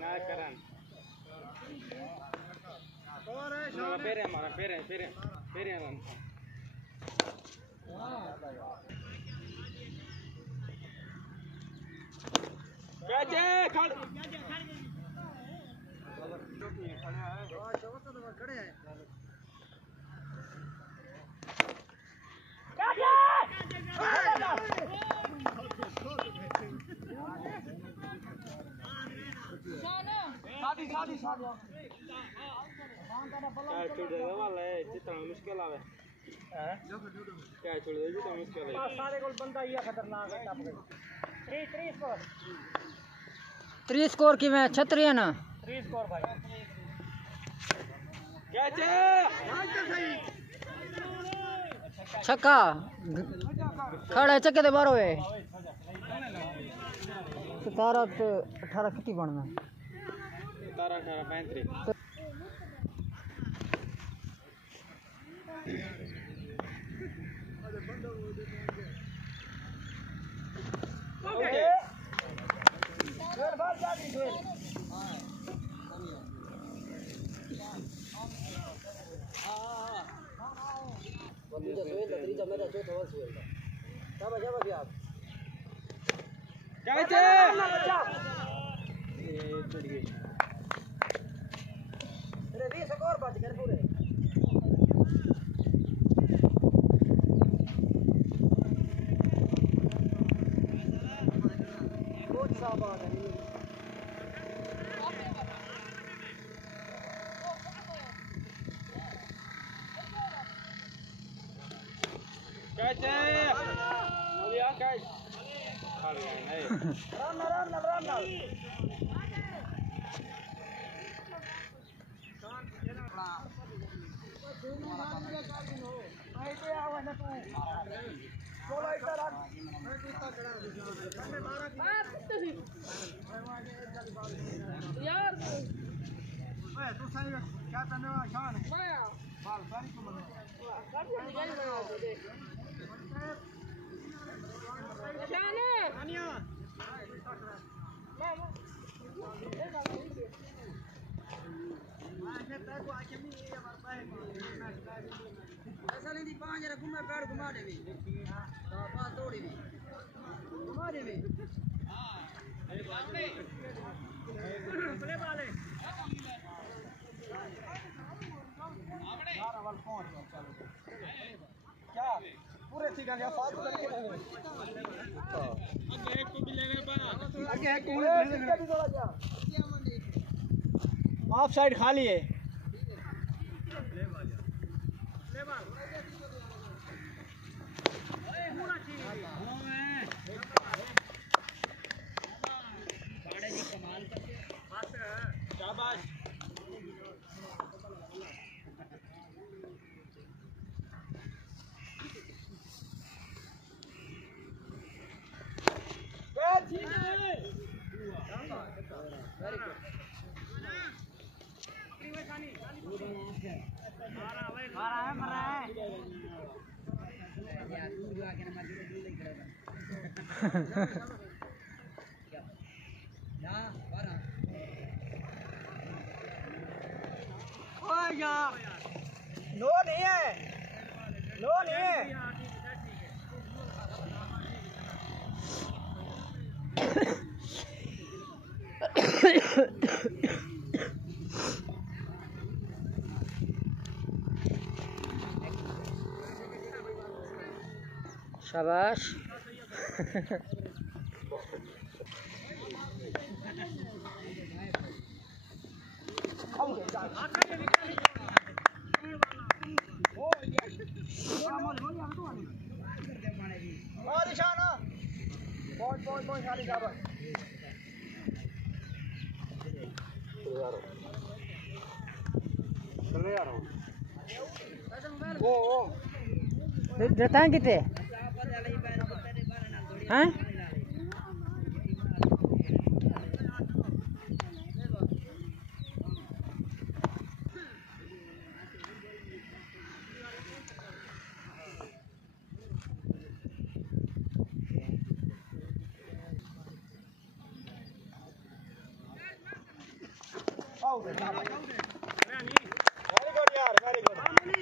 ना करन पेरे हमारा पेरे पेरे पेरे रन कैचे खड़ खड़े हैं सादी सादी सादी क्या छोड़ दे वाला है जितना मुश्किल आवे हैं क्या छोड़ दे जितना मुश्किल है सारे गोल बंदा ही खतरनाक है टप गई 3 स्कोर की मैं 36 है ना 3 स्कोर भाई कैचे छक्का खड़ा छक्के दे बारो है 17 18 कितनी बनना 17 18 35 ओके बाल जाती है कैचे ये टूट गई तेरे 20 और बच गए पूरे बहुत साफ आ गई कैचे बोलिया कैच खा गया नहीं रन यार तू सही क्या करने वाला शान है बाल सारी को बना शान है अनिया ऐसा नहीं दी 5 जरा घुमा पैर घुमा दे भी पास तोड़ी भी घुमा दे भी प्ले वाले क्या पूरे ठीक है 7 लड़के आगे एक को भी लेने बना आगे एक को भी ऑफ साइड खाली है शाबाश नो नहीं है शाबाश देता है कितने हैं वेरी गुड यार वेरी गुड